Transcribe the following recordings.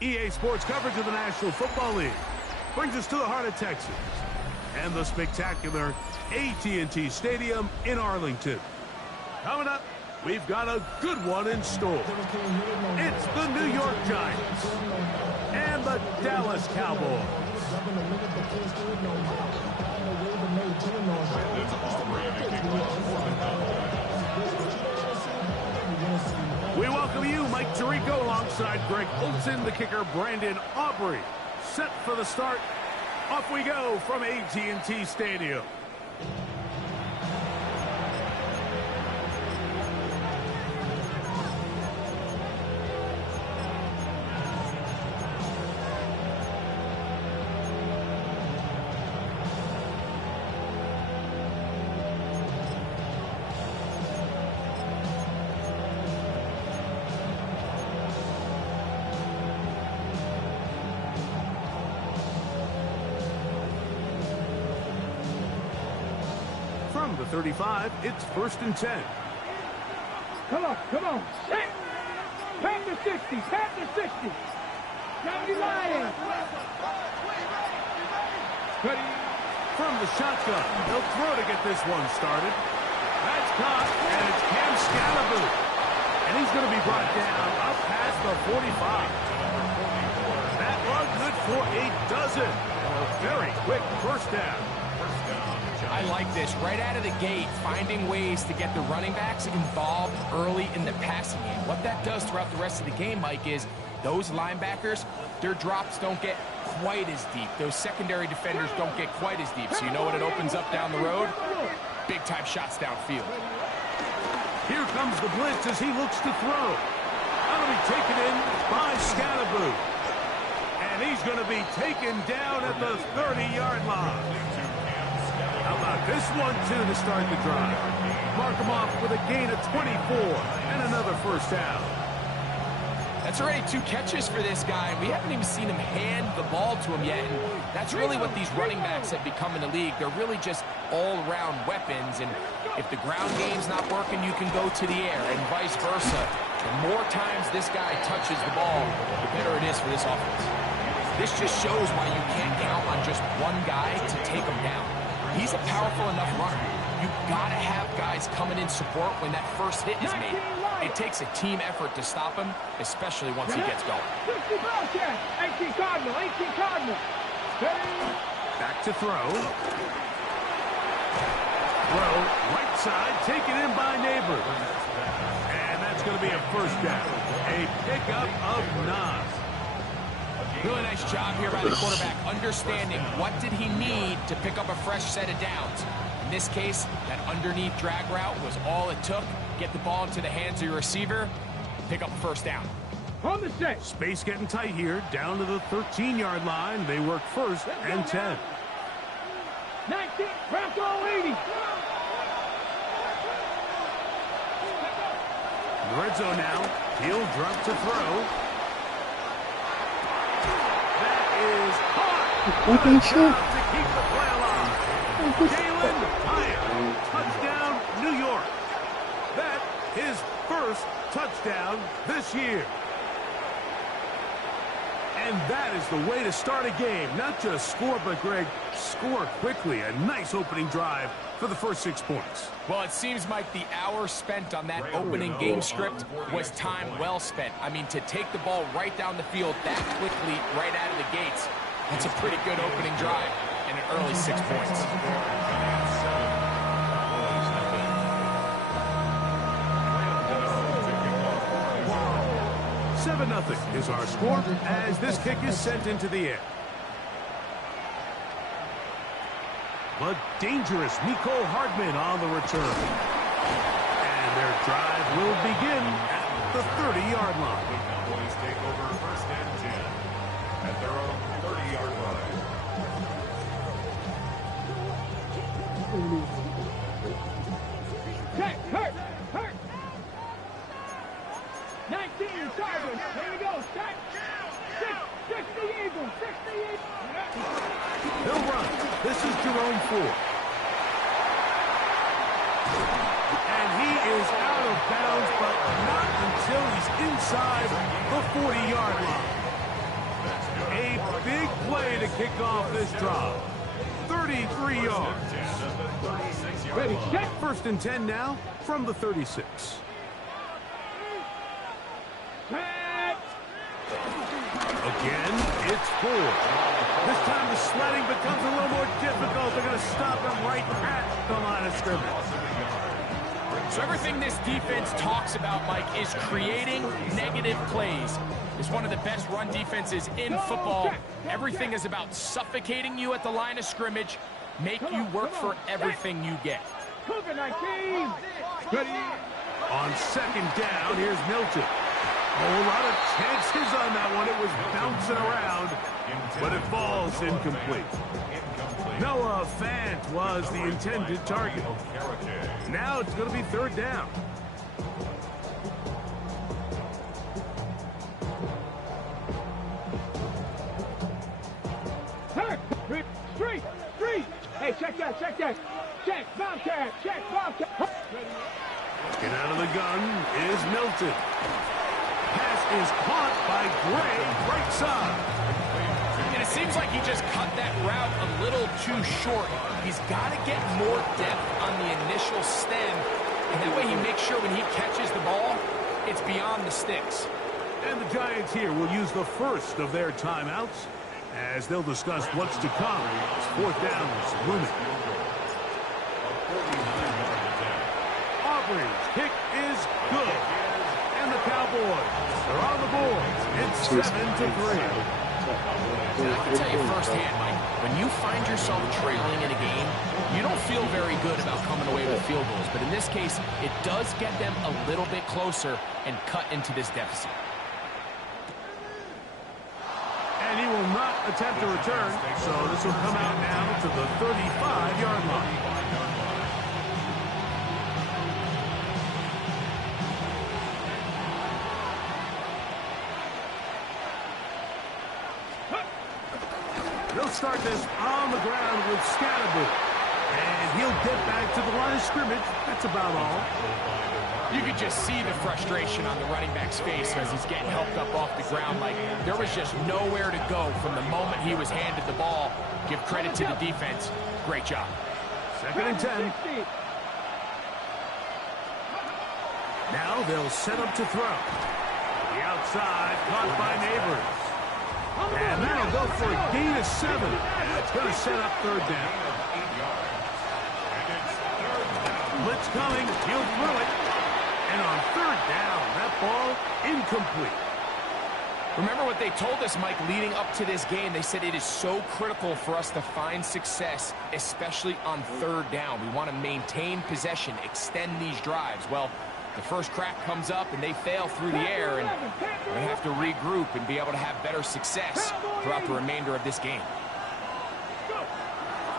EA Sports coverage of the National Football League brings us to the heart of Texas and the spectacular AT&T Stadium in Arlington. Coming up, we've got a good one in store. It's the New York Giants and the Dallas Cowboys. We welcome you, Mike Tirico, alongside Greg Olson, the kicker, Brandon Aubrey. Set for the start. Off we go from AT&T Stadium. From the 35, it's 1st and 10. Come on. Set. Panther 60. County Lions. Ready. From the shotgun, they'll throw to get this one started. That's caught, and it's Cam Scalaboo. And he's going to be brought down up past the 45. That run good for a dozen. A very quick first down. I like this. Right out of the gate, finding ways to get the running backs involved early in the passing game. What that does throughout the rest of the game, Mike, is those linebackers, their drops don't get quite as deep. Those secondary defenders don't get quite as deep. So you know what it opens up down the road? Big-time shots downfield. Here comes the blitz as he looks to throw. That'll be taken in by Scalaboo. And he's going to be taken down at the 30-yard line. How about this one, too, to start the drive? Mark him off with a gain of 24 and another first down. That's already 2 catches for this guy. We haven't even seen him hand the ball to him yet. And that's really what these running backs have become in the league. They're really just all-around weapons. And if the ground game's not working, you can go to the air and vice versa. The more times this guy touches the ball, the better it is for this offense. This just shows why you can't count on just one guy to take him down. He's a powerful enough runner. You've got to have guys coming in support when that first hit is made. It takes a team effort to stop him, especially once he gets going. 18 Cardinal. Back to throw. Throw, right side, taken in by Neighbor. And that's going to be a first down. A pickup of 9. Really nice job here by the quarterback, understanding what did he need to pick up a fresh set of downs. In this case, that underneath drag route was all it took. Get the ball into the hands of your receiver, pick up a first down. On the set. Space getting tight here, down to the 13-yard line. They work 1st and 10. 19, Bronco 80. The red zone now. He'll drop to throw. Is caught. To keep the play alive. Jalen Hyatt, touchdown, New York. That his first touchdown this year. And that is the way to start a game. Not just score, but, Greg, score quickly. A nice opening drive for the first 6 points. Well, it seems like the hour spent on that opening game script was time well spent. I mean, to take the ball right down the field that quickly right out of the gates, that's a pretty good opening drive and an early 6 points. 7-0 is our score as this kick is sent into the air. But dangerous Mecole Hardman on the return. And their drive will begin at the 30-yard line. Cowboys take over 1st and 10 at their own 30-yard line. Hurt. 19, Sargent. Here we go. Set. 60 Eagles. He'll run. This is Jerome Ford. And he is out of bounds, but not until he's inside kick off this drive. 33 yards. Ready, set. First and 10 now from the 36. Set. Again, it's 4. This time the sledding becomes a little more difficult. They're going to stop him right at the line of scrimmage. So everything this defense talks about, Mike, is creating negative plays. It's one of the best run defenses in football. Everything is about suffocating you at the line of scrimmage, make you work for everything you get. Cougar 19. Ready. On second down, here's Milton. A whole lot of chances on that one. It was bouncing around, but it falls incomplete. Noah Fant was the intended target. Now it's going to be third down. Street. Hey, check that. Check, Bobcat. Looking out of the gun is Milton. Pass is caught by Gray, right side. And it seems like he just cut that route a little too short. He's got to get more depth on the initial stem, and that way he makes sure when he catches the ball, it's beyond the sticks. And the Giants here will use the first of their timeouts as they'll discuss what's to come. Fourth down is looming. Auburn's kick is good. And the Cowboys are on the board. It's 7-3. And I can tell you firsthand, Mike, when you find yourself trailing in a game, you don't feel very good about coming away with field goals. But in this case, it does get them a little bit closer and cut into this deficit. And he will not attempt to return, so this will come out now to the 35-yard line. They'll start this on the ground with Sahadrozay. And he'll get back to the line of scrimmage. That's about all. You could just see the frustration on the running back's face as he's getting helped up off the ground. Like, there was just nowhere to go from the moment he was handed the ball. Give credit to the defense. Great job. Second and 10. Now they'll set up to throw. The outside caught by Neighbors. And that'll go for a gain of 7. It's going to set up third down. Blitz coming. He'll throw it. And on third down, that ball incomplete. Remember what they told us, Mike, leading up to this game. They said it is so critical for us to find success, especially on third down. We want to maintain possession, extend these drives. Well, the first crack comes up and they fail through the air, and we're going to have to regroup and be able to have better success throughout the remainder of this game.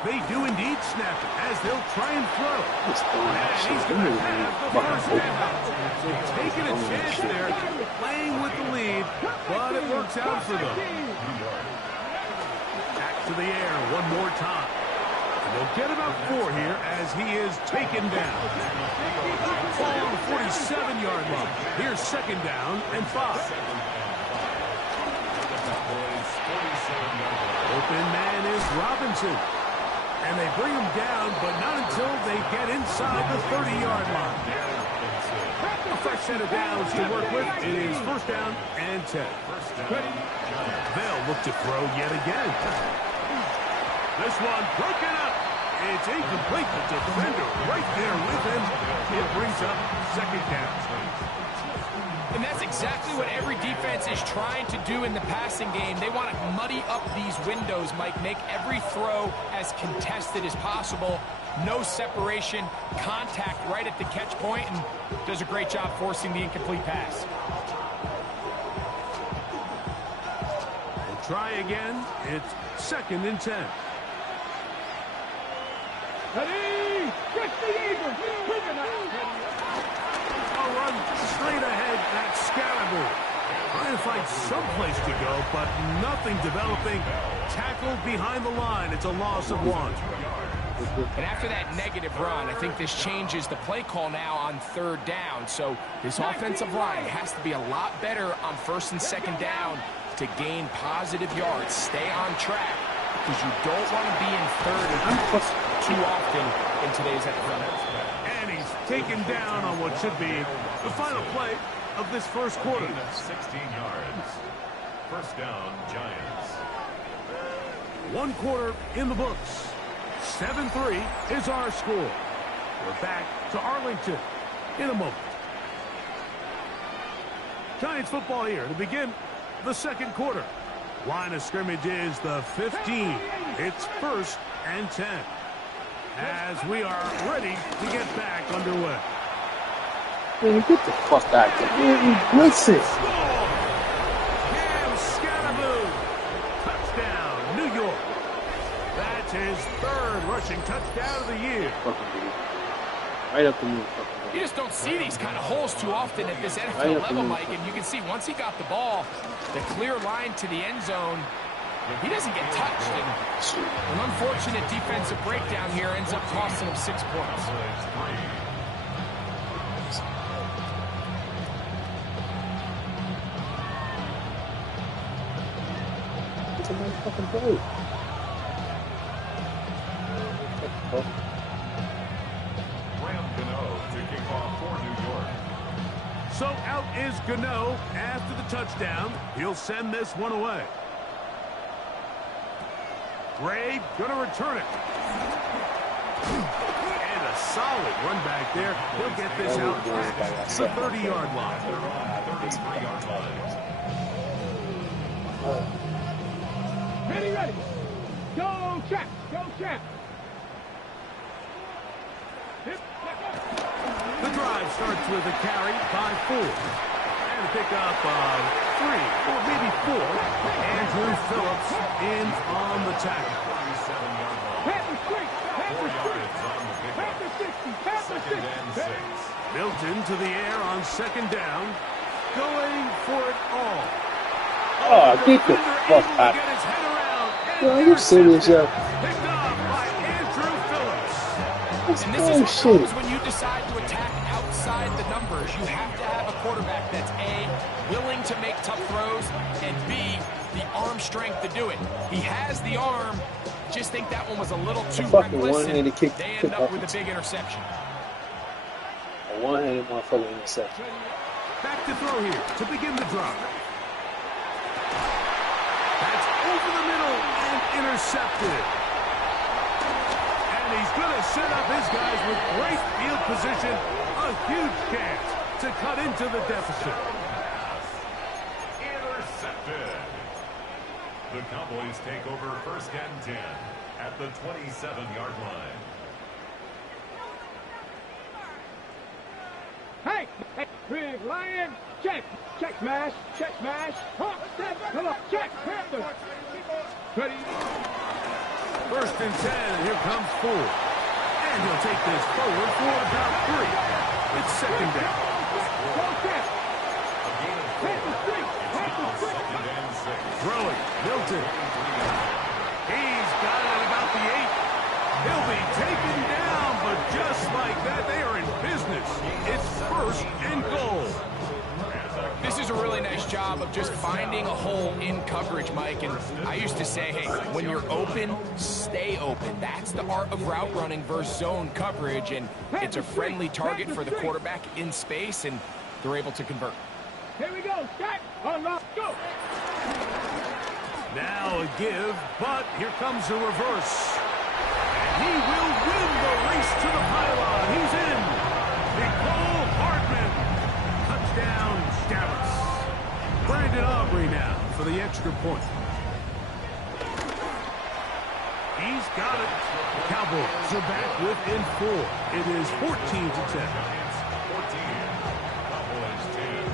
They do indeed snap it as they'll try and throw. And he's going to have the first down. Taking a chance there, playing with the lead, but it works out for them. Back to the air one more time. And they'll get about 4 here as he is taken down. Ball on the 47-yard line. Here's second down and 5. Open man is Robinson. And they bring him down, but not until they get inside the 30-yard line. A fresh set of downs to work with. It is first down and 10. They'll look to throw yet again. This one broken up. It's incomplete. The defender right there with him. It brings up second down. And that's exactly what every defense is trying to do in the passing game. They want to muddy up these windows, Mike, make every throw as contested as possible. No separation, contact right at the catch point, and does a great job forcing the incomplete pass. We'll try again. It's second and 10. Ready! Catch the Eagles! A run straight ahead, that's Sahadrozay. Trying to find someplace to go, but nothing developing. Tackled behind the line. It's a loss of 1. And after that negative run, I think this changes the play call now on third down. So this offensive line has to be a lot better on first and second down to gain positive yards, stay on track, because you don't want to be in third and too often in today's NFL. And he's taken down on what should be the final play of this first quarter. 16 yards. First down, Giants. One quarter in the books. 7-3 is our score. We're back to Arlington in a moment. Giants football here to begin the second quarter. Line of scrimmage is the 15. It's 1st and 10. As we are ready to get back underway. Man, get the fuck out of here. Man, listen. Cam Scanaboo. Touchdown, New York. That's his 3rd rushing touchdown of the year. Right up the middle. You just don't see these kind of holes too often at this NFL level, Mike. And you can see once he got the ball, the clear line to the end zone, he doesn't get touched. And an unfortunate defensive breakdown here ends up costing him 6 points. It's a nice fucking play. So out is Gano after the touchdown. He'll send this one away. Gray going to return it. And a solid run back there. He'll get this out past the 30-yard line. 33-yard line. Ready, ready. Go, check. Go, check. The drive starts with a carry by 4. And a pickup of 3, or maybe 4. Andrew Phillips in on the tackle. Pat the street. Pat the street. Pat the 60. Pat the 60. Milton to the air on 2nd down. Going for it all. Oh, get the fuck out. Get his head around. Yo, are you serious, yo? Picked up by Andrew Phillips. That's And this is what bullshit. comes when you decide to attack outside the numbers. You have to have a quarterback that's A, willing to make tough throws, and B, the arm strength to do it. He has the arm. Just think that one was a little too Fucking reckless. one-handed kick. They end up with a big interception. A one-handed motherfucking interception. Back to throw here to begin the drive. That's over the middle and intercepted. And he's going to set up his guys with great field position. A huge chance to cut into the deficit. Intercepted. The Cowboys take over 1st and 10 at the 27-yard line. Hey, hey, big lion. Check. Check smash. Check smash. Hop, step. Come on. Check. Panther. Ready. 1st and 10. Here comes 4. And he'll take this forward for about 3. It's 2nd down. Go check. Pat the street. Pat the street. Throwing. Milton. He's got it at about the 8. He'll be taken down, but just like that, they are in business. It's 1st and goal. This is a really nice job of just finding a hole in coverage, Mike. And I used to say, hey, when you're open, stay open. That's the art of route running versus zone coverage. And it's a friendly target for the quarterback in space, and they're able to convert. Here we go. Check. Unlock. Go. Now a give, but here comes the reverse. And he will win the race to the pylon. He's in. Nicole Hardman. Touchdown, Dallas. Brandon Aubrey now for the extra point. He's got it. Cowboys are back within 4. It is 14-10. 14. Cowboys 10.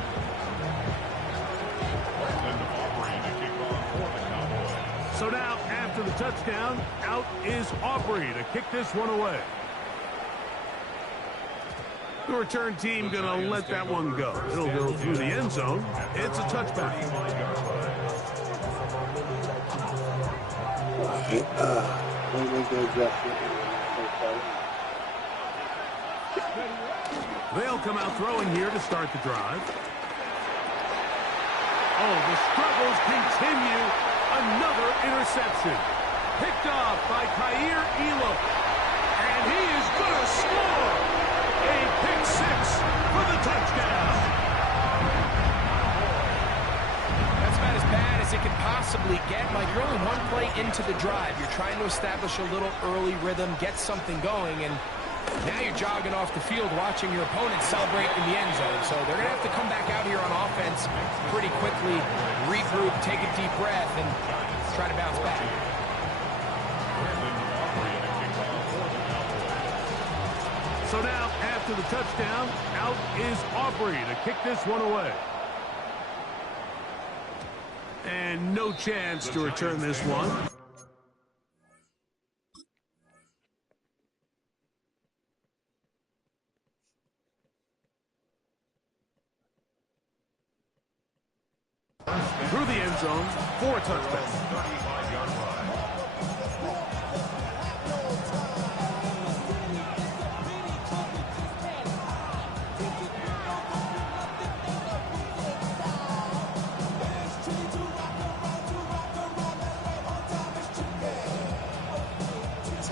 Brandon Aubrey to kick off for the Cowboys. So now, after the touchdown, out is Aubrey to kick this one away. The return team going to let that one go. It'll go through the end zone. It's a touchback. They'll come out throwing here to start the drive. Oh, the struggles continue. Another interception. Picked off by Khair Elam. And he is going to score. A pick six for the touchdown. That's about as bad as it can possibly get. Like, you're only one play into the drive. You're trying to establish a little early rhythm, get something going, and now you're jogging off the field watching your opponent celebrate in the end zone. So they're going to have to come back out here on offense pretty quickly, regroup, take a deep breath, and try to bounce back. So now, after the touchdown, out is Aubrey to kick this one away. And no chance to return this one. Through the end zone for a touchdown.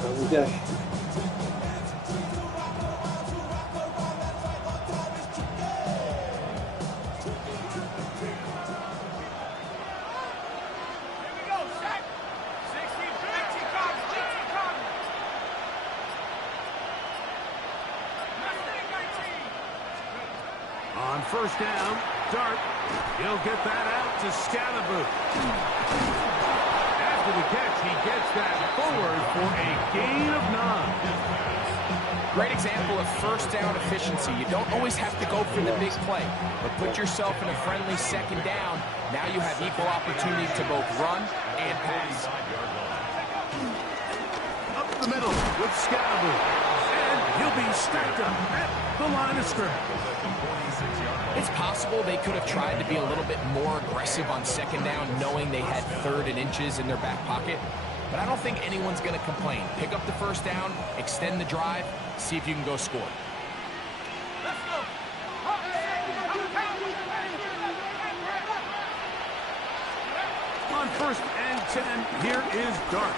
Every day. On first down, Dart. He'll get that out to Sahadrozay. After the catch, he gets that forward for a gain of 9. Great example of first down efficiency. You don't always have to go for the big play, but put yourself in a friendly second down. Now you have equal opportunity to both run and pass. Up the middle with Sahadrozay. And he'll be stacked up at the line of scrimmage. It's possible they could have tried to be a little bit more aggressive on second down, knowing they had 3rd and inches in their back pocket. But I don't think anyone's going to complain. Pick up the first down, extend the drive, see if you can go score. Let's go. On first and 10, here is Dart.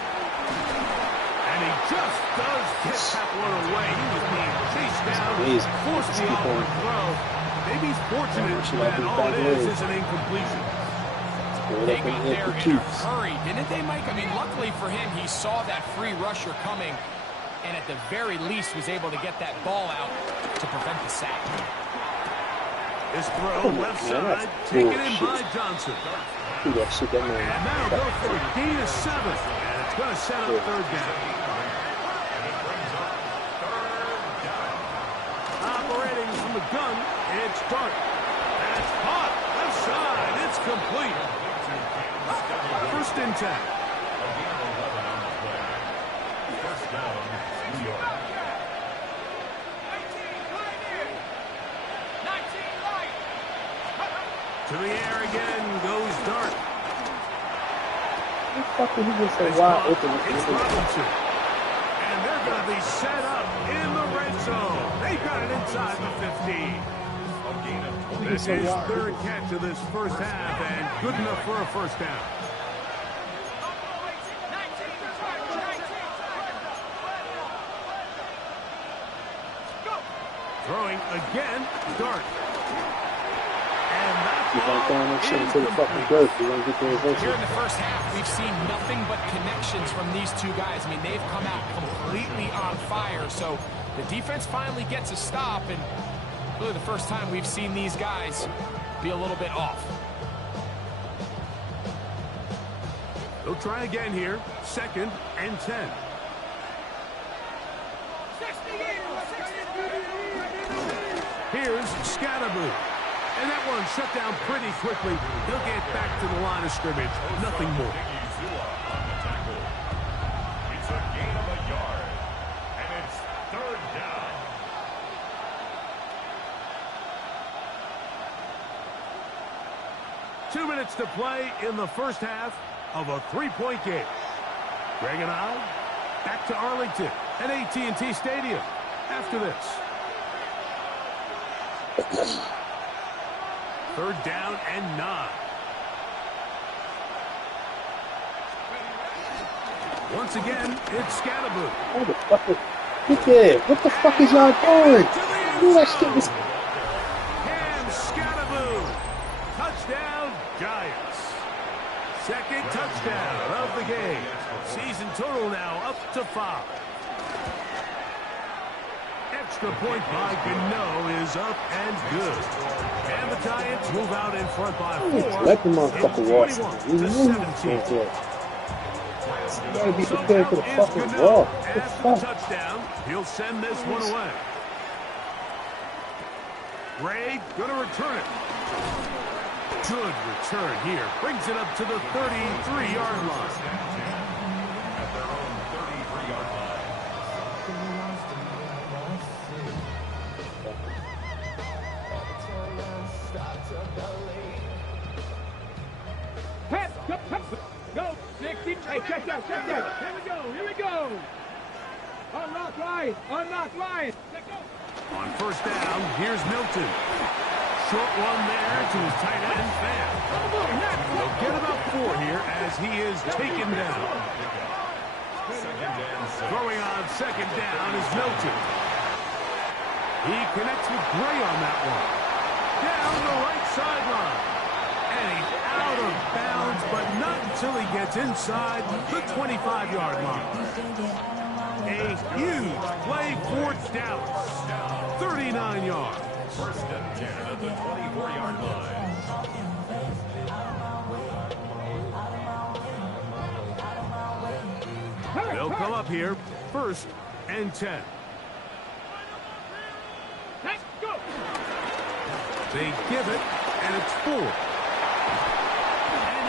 And he just does get that one away. He was being chased down, forced the awkward throw. Maybe he's fortunate that all it is an incompletion. They got there in a hurry, didn't they, Mike? I mean, luckily for him, he saw that free rusher coming, and at the very least was able to get that ball out to prevent the sack. This throw left side, taken in by Johnson. And that'll go for a gain of 7. And it's going to set up third down. Operating from the gun, it's Dart. That's hot. Left side. It's complete. First and 10. First down, New York. To the air again goes Dart. What the fuck did he just say wide open? It's Robinson. And they're going to be set up in the red zone. They got it inside the 15. This is his 3rd catch of this first half, and good enough for a first down. Throwing again, Dart. And that's to the fucking dirt. You're gonna get there eventually. Here in the first half, we've seen nothing but connections from these two guys. I mean, they've come out completely on fire, so the defense finally gets a stop, and really the first time we've seen these guys be a little bit off. They'll try again here. 2nd and 10. Here's Sahadrozay. And that one shut down pretty quickly. He'll get back to the line of scrimmage. Nothing more. It's a gain of a yard. And it's 3rd down. Two minutes to play in the first half of a 3-point game. Greg and I back to Arlington at AT&T Stadium after this. 3rd down and 9. Once again, it's Scadaboo. How the fuck is... Get there. What the fuck is y'all doing? Who that shit was... And Scadaboo. Touchdown, Giants. Second touchdown of the game. Season total now up to 5. Extra point by Gano is up and good. And the Giants move out in front by 4. Let the motherfucker walk. It's 21-17. You gotta be prepared for the fucking Gano walk. What the after the fuck? touchdown. He'll send this one away. Ray gonna return it. Good return here. Brings it up to the 33-yard line. At their own 33-yard line. Go, 60. Hey, check that. Here we go. Unlock line. On first down, here's Milton. Short one there to his tight end, Fan. He'll get about 4 here as he is taken down. Throwing on second down is Milton. He connects with Gray on that one. Down the right sideline. And he's out of bounds, but not until he gets inside the 25-yard line. A huge play for Dallas. 39 yards. First and 10 at the 24-yard line. They'll come up here, first and 10. Let's go. They give it, and it's 4. And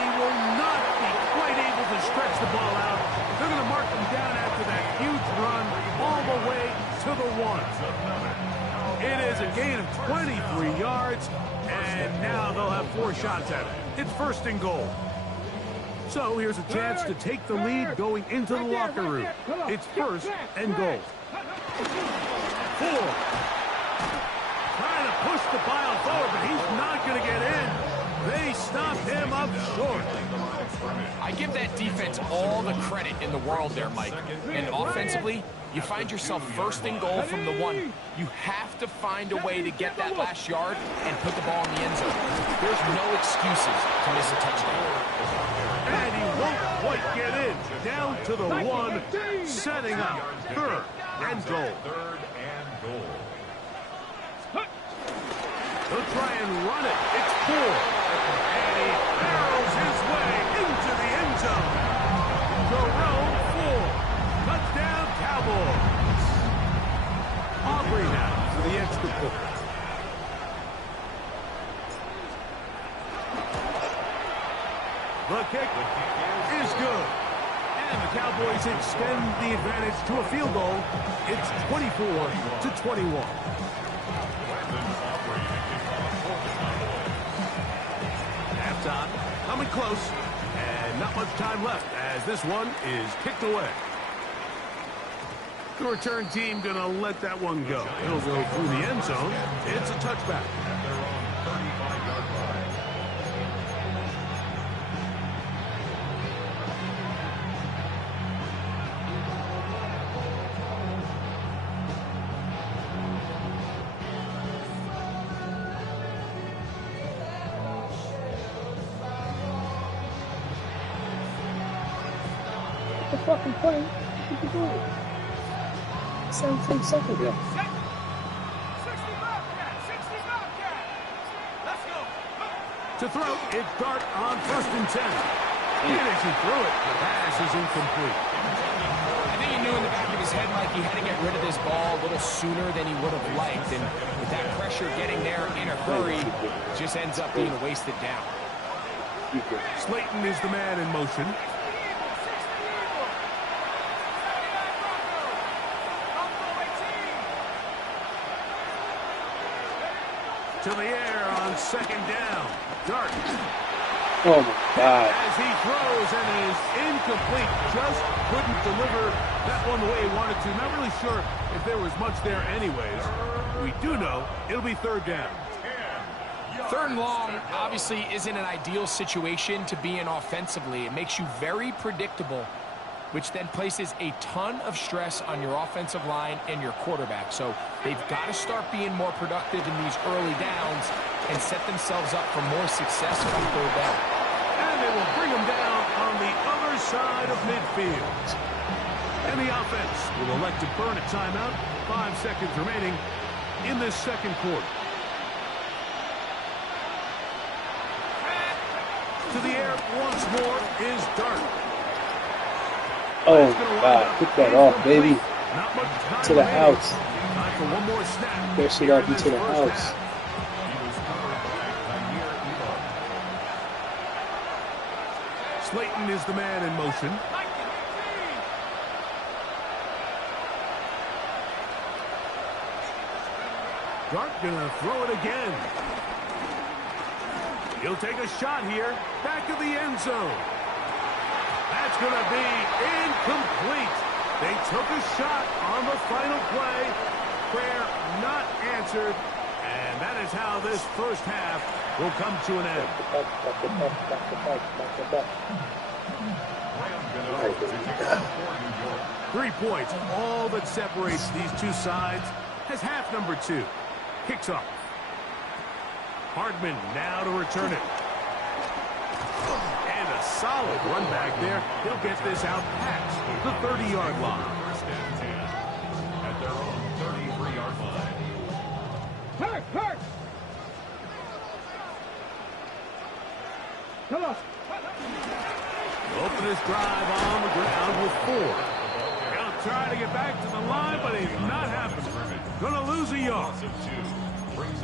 he will not be quite able to stretch the ball out. They're going to mark him down after that huge run all the way to the 1. It is a gain of 23 yards, and now they'll have 4 shots at it. It's first and goal. So here's a chance to take the lead going into the locker room. It's first and goal. 4. Trying to push the pile forward, but he's not going to get in. They stopped him up short. I give that defense all the credit in the world there, Mike. And offensively, you find yourself first and goal from the 1. You have to find a way to get that last yard and put the ball in the end zone. There's no excuses to miss a touchdown. And he won't quite get in. Down to the 1, setting up third and goal. Third and goal. He'll try and run it. It's 4. And he barrels his way into the end zone. Jerome 4. Touchdown, Cowboys. Aubrey now for the extra point. The kick is good. And the Cowboys extend the advantage to a field goal. It's 24-21. Halftime coming close, and not much time left as this one is kicked away. The return team gonna let that one go. It'll go through the end zone. It's a touchback. At their own 35-yard line. The fucking play. What you doing? 17 seconds ago. 60 Bobcat. Let's go. To throw, it's Dart on first and 10. And as he threw it, the pass is incomplete. I think he knew in the back of his head, Mike, he had to get rid of this ball a little sooner than he would have liked. And with that pressure getting there in a hurry, it just ends up being a wasted down. Slayton is the man in motion. To the air on second down. Dart. Oh my God. As he throws and it is incomplete. Just couldn't deliver that one the way he wanted to. Not really sure if there was much there anyways. We do know it'll be third down. Third and long obviously isn't an ideal situation to be in offensively. It makes you very predictable which then places a ton of stress on your offensive line and your quarterback. So they've got to start being more productive in these early downs and set themselves up for more success on third down. And they will bring them down on the other side of midfield. And the offense will elect to burn a timeout. 5 seconds remaining in this second quarter. To the air once more is Dart. Oh, God. Pick that off, baby. To the house. Time for one more snap. Push it up into the house. Slayton is the man in motion. Dart gonna throw it again. He'll take a shot here. Back of the end zone. That's gonna be incomplete. They took a shot on the final play. Prayer not answered. And that is how this first half will come to an end. 3 points, all that separates these two sides, as half number 2 kicks off. Hardman now to return it. And a solid run back there. He'll get this out past the 30-yard line. First and 10 at their own 33-yard line. Hurt! Come on. Open this drive on the ground with 4. He'll try to get back to the line, but he's not happening. Gonna lose a yard.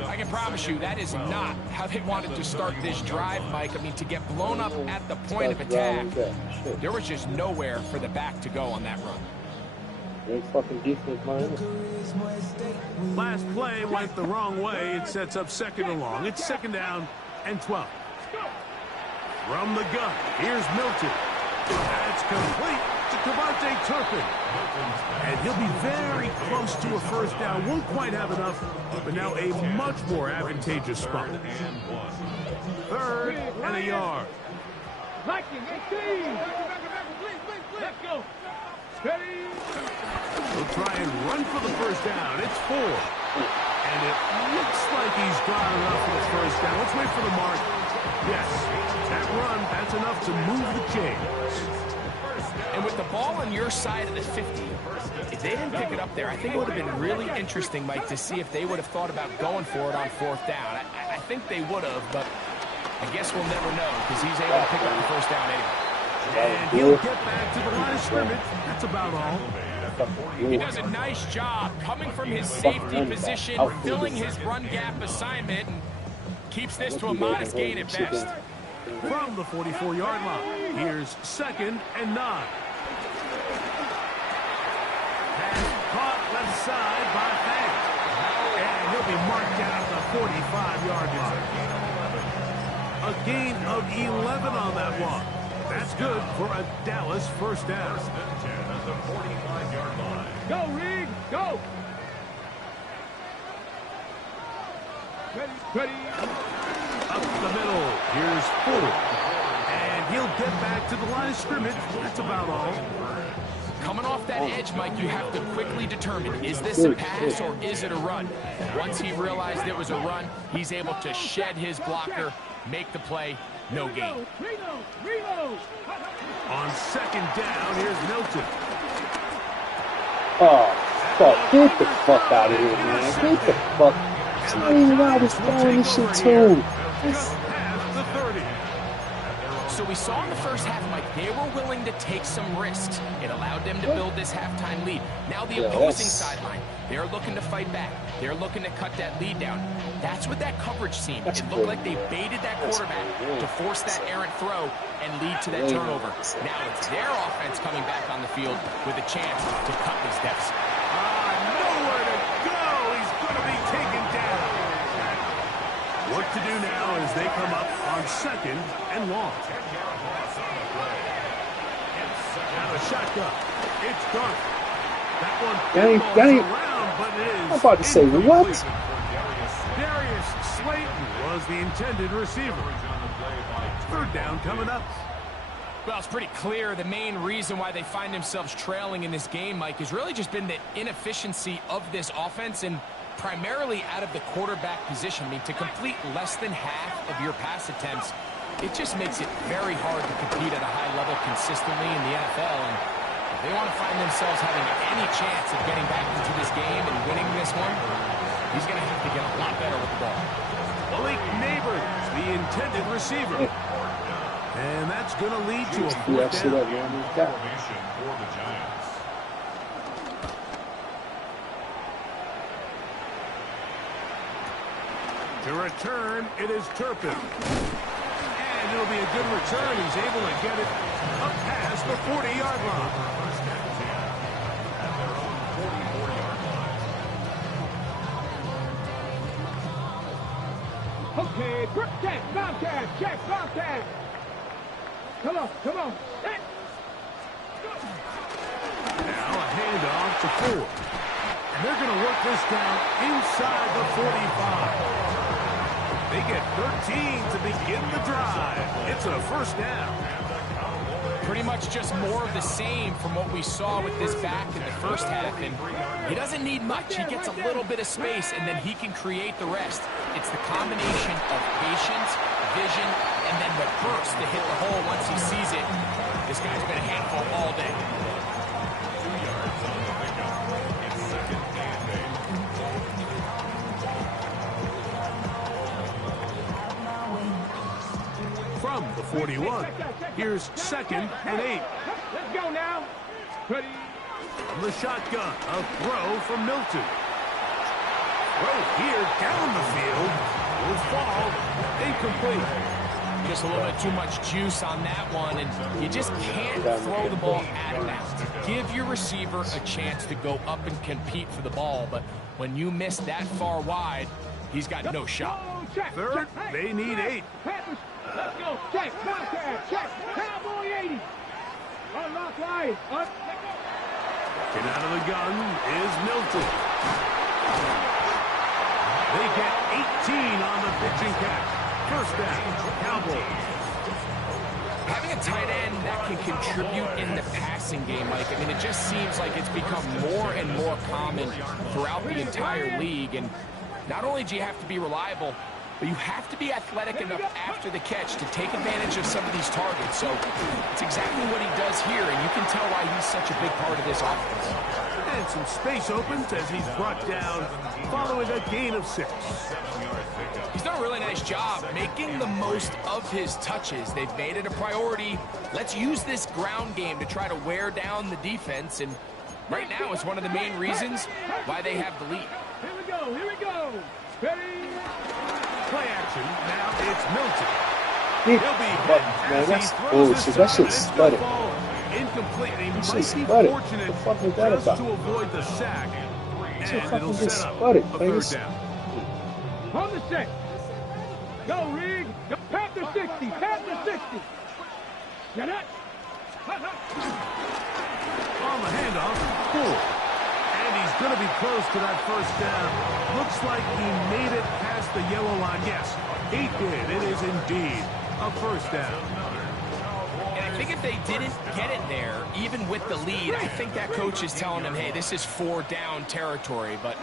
I can promise you that is not how they wanted to start this drive, Mike. I mean, to get blown up at the point of attack, there was just nowhere for the back to go on that run. Great fucking defense, man. Last play went the wrong way. It sets up second and long. It's second down and 12. From the gun, here's Milton. That's complete to Devontae Turpin. And he'll be very close to a first down. Won't quite have enough, but now a much more advantageous spot. Third and a yard. Liking 18. Let's go. Steady. He'll try and run for the first down. It's 4. And it looks like he's got enough for the first down. Let's wait for the mark. Yes, that run, that's enough to move the chains. And with the ball on your side of the 50, if they didn't pick it up there, I think it would have been really interesting, Mike, to see if they would have thought about going for it on fourth down. I think they would have, but I guess we'll never know because he's able to pick up the first down anyway. And he'll get back to the line of scrimmage. That's about all. He does a nice job coming from his safety position, filling his run gap assignment, and keeps this to a modest gain at best. From the 44-yard line, here's second and 9. Pass caught left side by Fant. And he'll be marked down at the 45-yard line. A gain of 11 on that one. That's good for a Dallas first down. At the 45-yard line. Go, Reed. Go. Ready. Up the middle, here's 4. And he'll get back to the line of scrimmage. That's about all. Coming off that edge, Mike, you have to quickly determine, is this a pass or is it a run? Once he realized it was a run, he's able to shed his blocker, make the play, no gain. Reload. On second down, here's Milton. Oh, fuck. Get the fuck out of here, man. Get the fuck. It's not even why I was throwing this shit too. Just past the 30. So we saw in the first half, Mike, they were willing to take some risks. It allowed them to build this halftime lead. Now the opposing sideline, they're looking to fight back. They're looking to cut that lead down. That's what that coverage seemed. It looked like they baited that quarterback to force that errant throw and lead to that turnover. Now it's their offense coming back on the field with a chance to cut this deficit. Nowhere to go. He's going to be taken down. What to do now as they come up on second and long. Now the shotgun. It's Dart. That one falls around, but it is. I'm about to say, what? Darius Slayton was the intended receiver. Third down coming up. Well, it's pretty clear the main reason why they find themselves trailing in this game, Mike, has really just been the inefficiency of this offense and primarily out of the quarterback position. I mean, to complete less than half of your pass attempts, it just makes it very hard to compete at a high level consistently in the NFL. And if they want to find themselves having any chance of getting back into this game and winning this one, he's going to have to get a lot better with the ball. Malik Neighbors, the intended receiver. And that's going to lead to a fourth down. Formation for the Giants. To return, it is Turpin. And it'll be a good return. He's able to get it up past the 40-yard line. First and 10 at their own 44-yard line. Okay, check, Bobcat, check, Bobcat. Come on, come on. Hey. Now a handoff to Ford. And they're going to work this down inside the 45. They get 13 to begin the drive. It's a first down. Pretty much just more of the same from what we saw with this back in the first half. And he doesn't need much. He gets a little bit of space, and then he can create the rest. It's the combination of patience, vision, and then the burst to hit the hole once he sees it. This guy's been a handful all day. 2 yards on the pickup. It's second and 8. From the 41, here's second and 8. Let's go now. Ready. From the shotgun, a throw from Milton. Throw here down the field. Will fall. Incomplete. Just a little bit too much juice on that one, and you just can't throw the ball at bounds. Give your receiver a chance to go up and compete for the ball, but when you miss that far wide, he's got no shot. Third, they need 8. Let's go. Check, Bobcat, check. Cowboy 80. Unlock line. Get out of the gun is Milton. They get 18 on the pitching catch. First down, Cowboys. Having a tight end that can contribute in the passing game, Mike, I mean, it just seems like it's become more and more common throughout the entire league. And not only do you have to be reliable, but you have to be athletic enough after the catch to take advantage of some of these targets. So it's exactly what he does here, and you can tell why he's such a big part of this offense. And some space opens as he's brought down following a gain of 6. He's done a really nice job making the most of his touches. They've made it a priority. Let's use this ground game to try to wear down the defense, and right now it's one of the main reasons why they have the lead. Here we go, here we go. Ready. Play action. Now it's Milton. He'll be man, that's bullshit. That shit's sputtered. Incomplete. He That might shit's be sputtered. fortunate What the fuck was that just about? to avoid the sack. That shit And fucking it'll just set up sputtered, a man. third down. On the set. Go, Rig. Go. Panther 60. Panther 60. Get it. On the handoff, Ford. And he's going to be close to that first down. Looks like he made it past the yellow line. Yes, he did. It is indeed a first down. And I think if they didn't get it there, even with the lead, I think that coach is telling them, hey, this is 4 down territory. But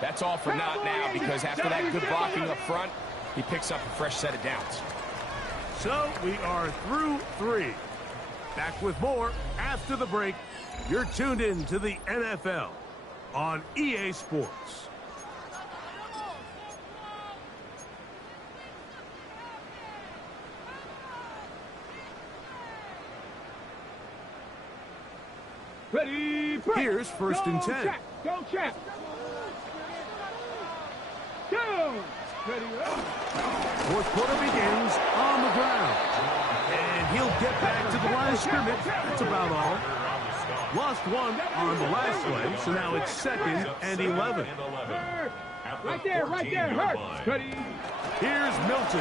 that's all for naught now, because after that good blocking up front, he picks up a fresh set of downs. So we are through 3. Back with more after the break. You're tuned in to the NFL on EA Sports. Ready. Break. Here's first and 10. Check. Go check. Down. Ready. Fourth quarter begins on the ground. And he'll get back to the line of scrimmage. That's about all. Lost 1 on the last play, so now it's second and 11. Right there, hurt. Ready. Here's Milton.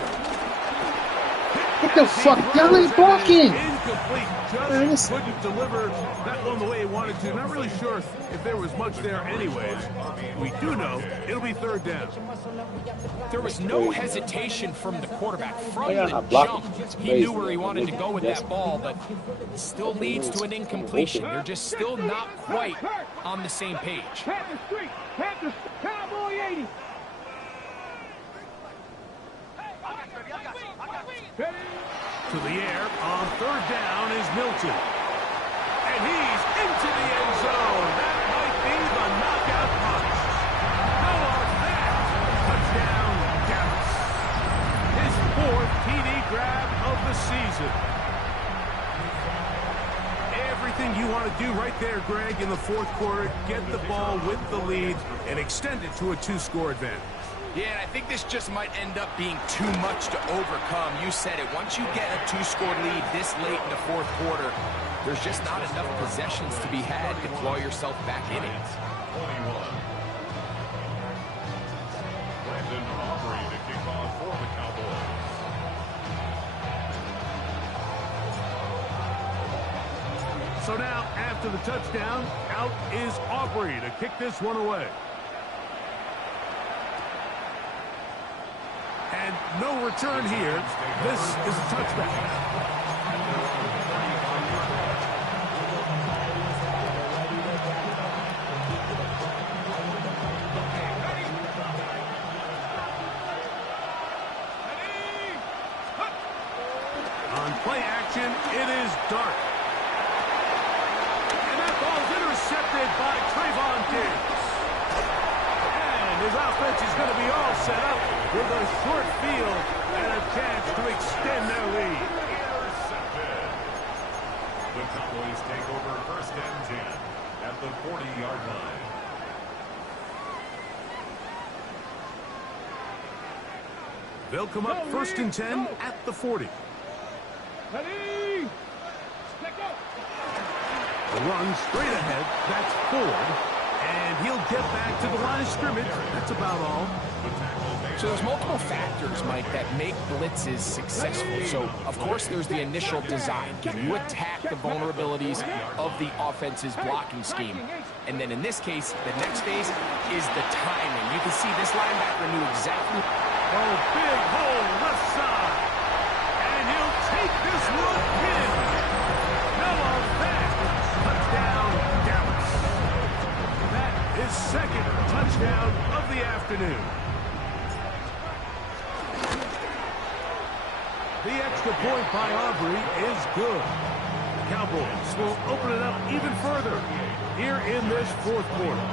What the fuck? Y'all ain't blocking. Incomplete. Man, Just couldn't deliver that one the way he wanted to. Not really sure if there was much there anyways. We do know it'll be third down. There was no hesitation from the quarterback. From Yeah, the blocking. jump, That's he crazy, knew where he man. wanted to go with that ball, but it still leads to an incompletion. They're just still not quite on the same page. Panther Street. Panther Cowboy 80. To the air on third down is Milton. And he's into the end zone. That might be the knockout punch. How about that? Touchdown, Dallas. His fourth TD grab of the season. Everything you want to do right there, Greg, in the fourth quarter. Get the ball with the lead and extend it to a two-score advantage. Yeah, and I think this just might end up being too much to overcome. You said it. Once you get a two-score lead this late in the fourth quarter, there's just not enough possessions to be had to claw yourself back in it. 21. Brandon Aubrey to kick off for the Cowboys. So now, after the touchdown, out is Aubrey to kick this one away. And no return here. This is a touchback. On play action, it is Dart. And that ball's intercepted by Trayvon Diggs. And his offense is going to be all set up with a short field and a chance to extend their lead. Intercepted. The Cowboys take over first and 10 at the 40-yard line. They'll come up first and 10 at the 40. Ready? Let go. A run straight ahead. That's Ford. And he'll get back to the line of scrimmage. That's about all. So there's multiple factors, Mike, that make blitzes successful. So, of course, there's the initial design. Can you attack the vulnerabilities of the offense's blocking scheme? And then in this case, the next phase is the timing. You can see this linebacker knew exactly. Oh, big hole left side. And he'll take this one in. How about that? Touchdown, Dallas. That is second touchdown of the afternoon. The extra point by Aubrey is good. The Cowboys will open it up even further here in this fourth quarter.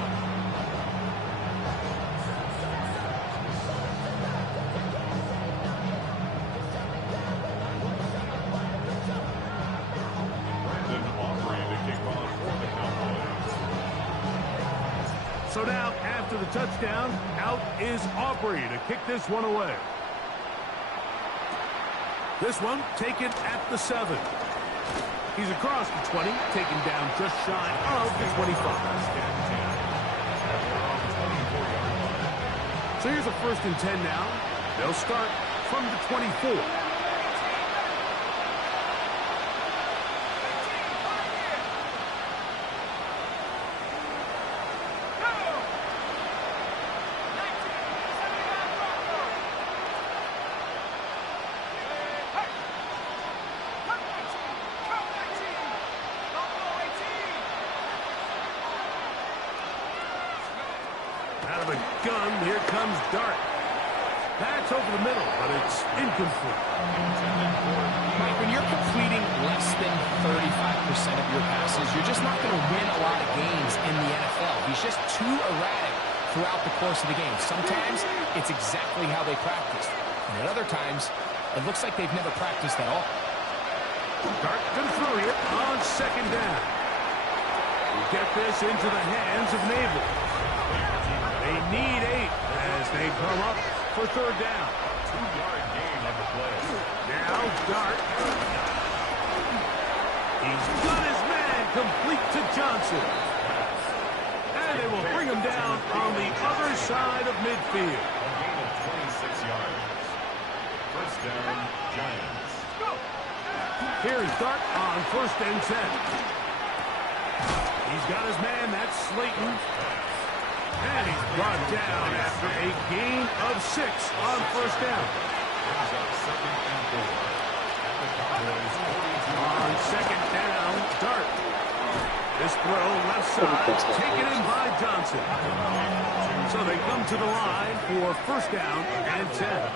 Brandon Aubrey to kick off for the Cowboys. So now, after the touchdown, out is Aubrey to kick this one away. This one taken at the 7. He's across the 20, taken down just shy of the 25. So here's a first and 10 now. They'll start from the 24. Out of a gun, here comes Dart. That's over the middle, but it's incomplete. Mike, when you're completing less than 35% of your passes, you're just not going to win a lot of games in the NFL. He's just too erratic throughout the course of the game. Sometimes it's exactly how they practice. And at other times, it looks like they've never practiced at all. Dart comes through here on second down. We get this into the hands of Naval. They need 8 as they come up for third down. 2-yard gain on the play. Now Dart. He's got his man complete to Johnson. And they will bring him down on the other side of midfield. A gain of 26 yards. First down, Giants. Here's Dart on 1st and 10. He's got his man, that's Slayton. And he's brought down after a gain of 6 on 1st down. On 2nd down, Dart. This throw left side, taken in by Johnson. So they come to the line for 1st down and 10.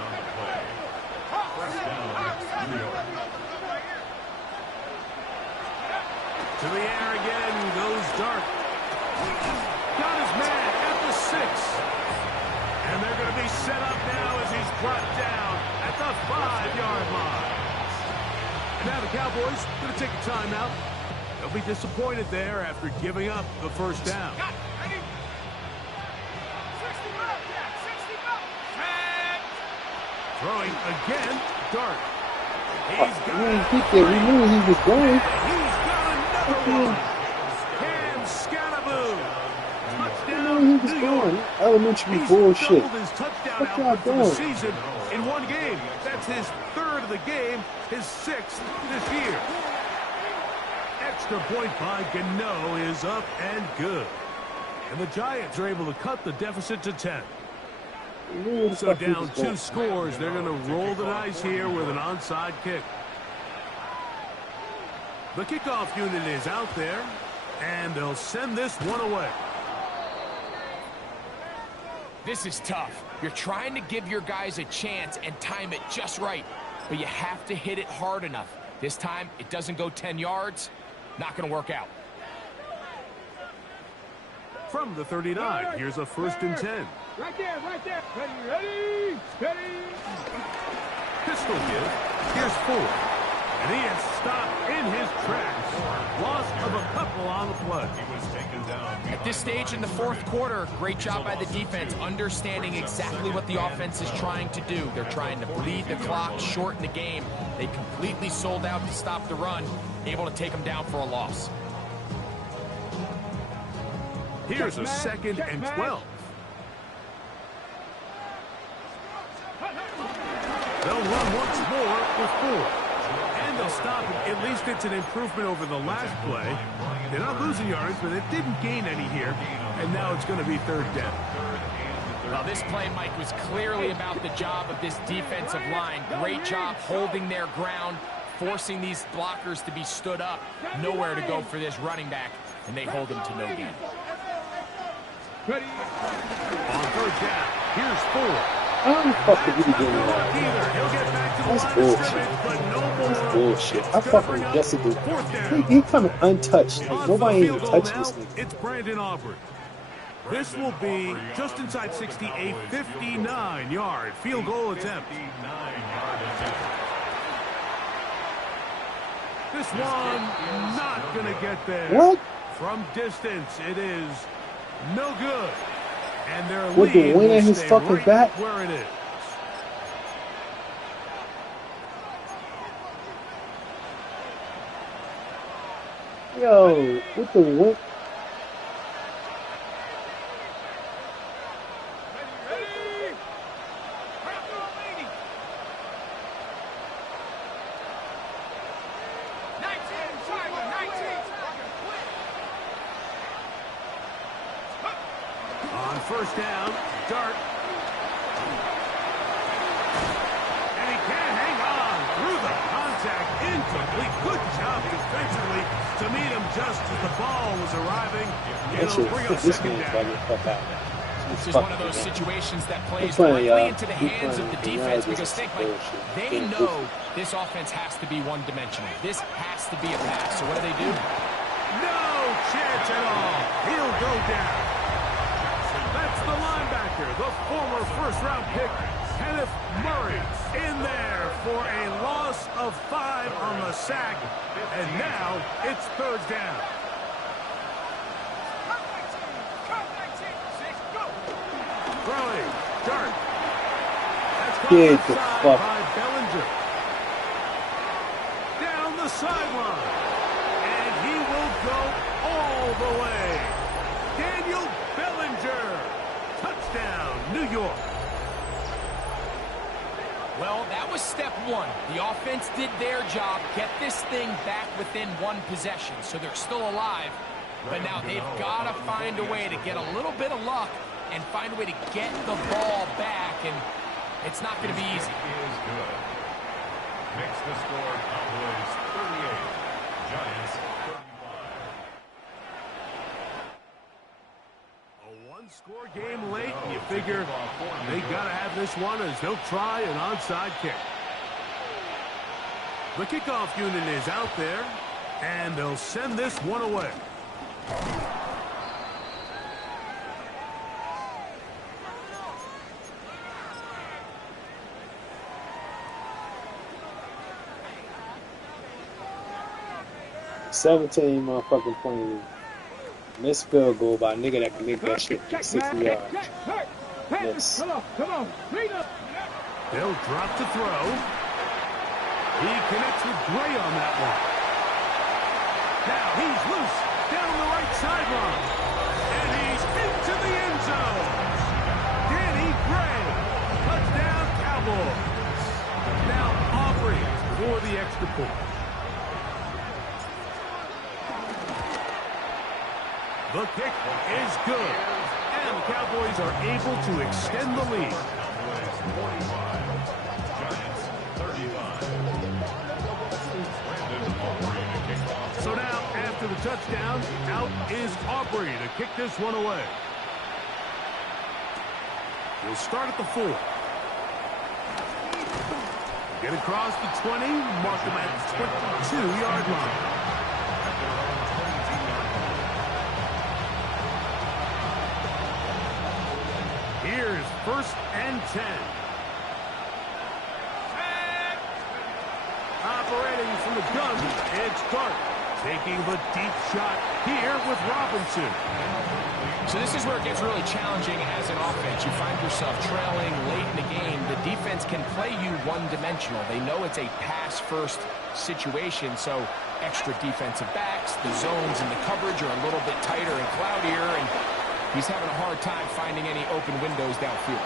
To the air again goes Dart. Got his man at the 6. And they're going to be set up now as he's brought down at the 5-yard line. And now the Cowboys going to take a timeout. They'll be disappointed there after giving up the 1st down. Throwing again, Dart. He's got we knew he was going. He's got another one. Cam Scatterboo. Touchdown, He was New going. York. Elementary He's bullshit. doubled his touchdown What y'all output for the doing? season in one game. That's his 3rd of the game, his 6th this year. Extra point by Gano is up and good. And the Giants are able to cut the deficit to 10. So down 2 scores, they're going to roll the dice here with an onside kick. The kickoff unit is out there, and they'll send this one away. This is tough. You're trying to give your guys a chance and time it just right, but you have to hit it hard enough. This time, it doesn't go 10 yards. Not going to work out. From the 39, here's a 1st and 10. Right there, right there. Ready, ready. Pistol give. Here's 4. And he is stopped in his tracks. Loss of a couple on the play. He was taken down. At this stage in the 4th quarter, great job by the defense, understanding exactly what the offense is trying to do. They're trying to bleed the clock, shorten the game. They completely sold out to stop the run, able to take them down for a loss. Here's a 2nd and 12. They'll run once more with 4. And they'll stop it. At least it's an improvement over the last play. They're not losing yards, but they didn't gain any here. And now it's going to be 3rd down. Well, this play, Mike, was clearly about the job of this defensive line. Great job holding their ground, forcing these blockers to be stood up. Nowhere to go for this running back, and they hold him to no gain. Ready. On 3rd down, here's 4. How the fuck did he do that? Either he'll get back to the That's line of bullshit. scrimmage, but no more. That's bullshit. I It's gonna fucking bring up guess it. 4th down. He coming untouched. Like, On nobody for the even field goal touched now, this nigga. it's Brandon Aubrey. This will be just inside 60, a 59-yard field goal attempt. This one not going to get there. What? From distance, it is no good. And their With the lead wind will at his stay fucking right back? where it is. Yo, with the wind. On 1st down, Dart. And he can't hang on through the contact. Incomplete. Good job defensively to meet him just as the ball was arriving. It'll bring up This 2nd game's about down. to fuck out. This is one of those situations that plays playing, directly into the we're hands of the playing, defense this because is think, Mike, bullshit. they know this offense has to be one-dimensional. This has to be a pass. So what do? No chance at all. He'll go down. That's the linebacker, the former 1st-round pick, Kenneth Murray, in there for a loss of 5 on the sack. And now it's 3rd down. Throwing, Dart. That's caught Get the inside fuck. by Bellinger. Down the sideline. And he will go all the way. Daniel Bellinger. Touchdown, New York. Well, that was step one. The offense did their job, get this thing back within one possession, so they're still alive. But now they've got to find a way to get a little bit of luck and find a way to get the ball back, and it's not going to be easy. Is good. Makes the score Cowboys 38, Giants 35. A one-score game late, and you figure they got to have this one as they'll try an onside kick. The kickoff unit is out there, and they'll send this one away. $17 motherfucking playing. Missed field goal by a nigga that can make that shit from 60 yards. Yes. Come on. Lead up. They'll drop to throw. He connects with Gray on that one. Now he's loose down the right sideline. And he's into the end zone. Danny Gray. Touchdown Cowboys. Now Aubrey for the extra point. The kick is good. And the Cowboys are able to extend the lead. Cowboys 45, Giants 35. So now, after the touchdown, out is Aubrey to kick this one away. He'll start at the 4. Get across the 20, mark him at the 22-yard line. Here's 1st and 10. Operating from the gun, it's Dart. Taking the deep shot here with Robinson. So this is where it gets really challenging as an offense. You find yourself trailing late in the game. The defense can play you one-dimensional. They know it's a pass-first situation, so extra defensive backs, the zones and the coverage are a little bit tighter and cloudier, and he's having a hard time finding any open windows downfield.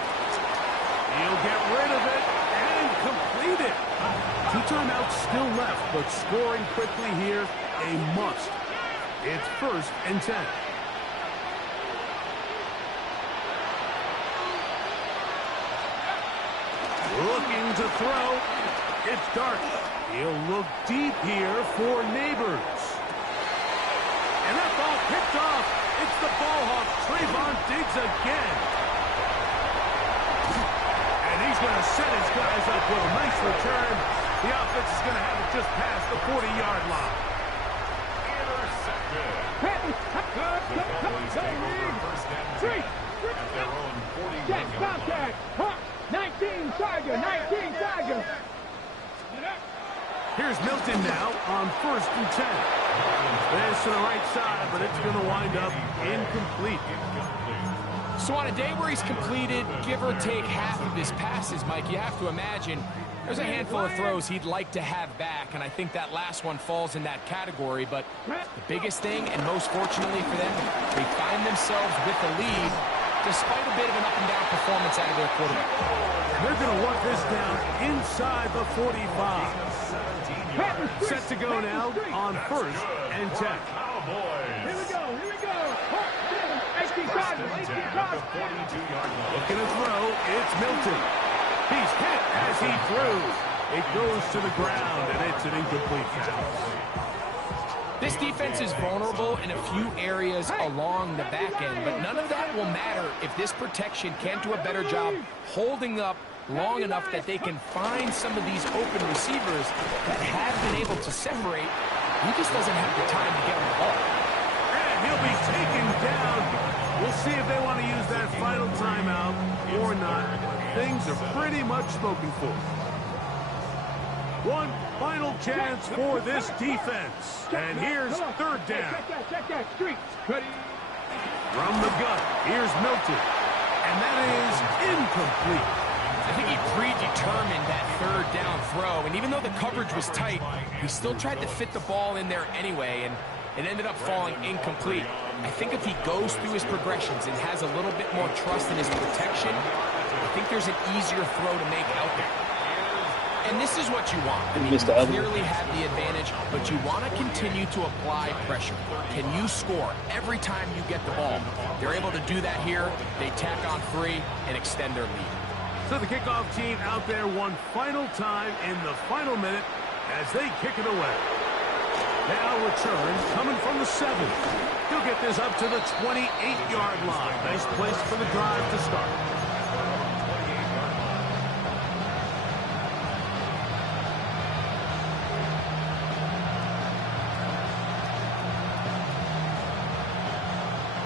He'll get rid of it and complete it. 2 timeouts still left, but scoring quickly here, a must. It's 1st and 10. Looking to throw. It's Dart. He'll look deep here for Neighbors. And that ball picked off. It's the ball hawk, Trayvon Diggs again. And he's going to set his guys up with a nice return. The offense is going to have it just past the 40-yard line. Intercepted. The Cowboys take over 1st and 10 at their own 41-yard line. Contact. 19 Tiger. Here's Milton now on 1st and 10. This to the right side, but it's going to wind up incomplete. So on a day where he's completed, give or take half of his passes, Mike, you have to imagine there's a handful of throws he'd like to have back, and I think that last one falls in that category. But the biggest thing, and most fortunately for them, they find themselves with the lead despite a bit of an up-and-down performance out of their quarterback. They're going to work this down inside the 45. Set to go now on 1st and 10. Here we go. Looking to throw, it's Milton. He's hit as he throws. It goes to the ground, and it's an incomplete pass. This defense is vulnerable in a few areas along the back end, but none of that will matter if this protection can't do a better job holding up long enough that they can find some of these open receivers that have been able to separate. He just doesn't have the time to get on the ball. And he'll be taken down. We'll see if they want to use that final timeout or not. Things are pretty much spoken for. One final chance for this defense. And here's 3rd down. Check that street. Ready? From the gun, here's Milton. And that is incomplete. I think he predetermined that 3rd down throw, and even though the coverage was tight, he still tried to fit the ball in there anyway, and it ended up falling incomplete. I think if he goes through his progressions and has a little bit more trust in his protection, I think there's an easier throw to make out there. And this is what you want. I mean, you clearly have the advantage, but you want to continue to apply pressure. Can you score every time you get the ball? They're able to do that here. They tack on 3 and extend their lead. So the kickoff team out there one final time in the final minute as they kick it away. Now return coming from the 7. He'll get this up to the 28-yard line. Nice place for the drive to start.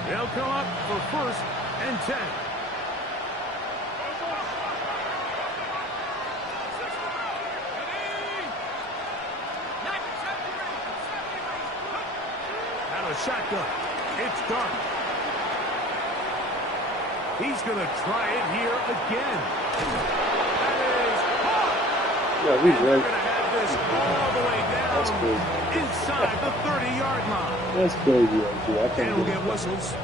They'll come up for 1st and 10. Out of shotgun. It's Dark. He's going to try it here again. That is caught. Yeah, we They're ready. going to have this all the way down That's crazy. inside the 30-yard line. That's crazy, actually. I And can't we'll get get whistles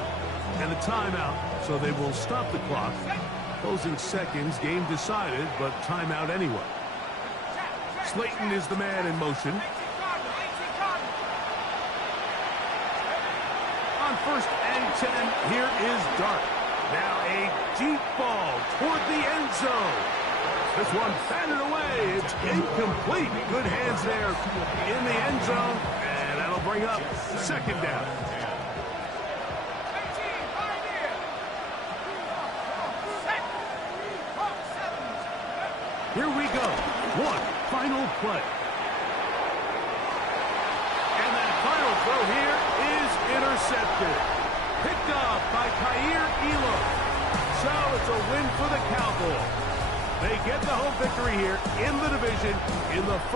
and a timeout, so they will stop the clock. Closing seconds, game decided, but timeout anyway. Slayton is the man in motion. On 1st and 10, here is Dark. Now a deep ball toward the end zone. This one batted away. It's incomplete. Good hands there in the end zone, and that'll bring up 2nd down. Here we go. One final play. And that final throw here is intercepted. Picked off by Kaiir Elam. So it's a win for the Cowboys. They get the home victory here in the division in the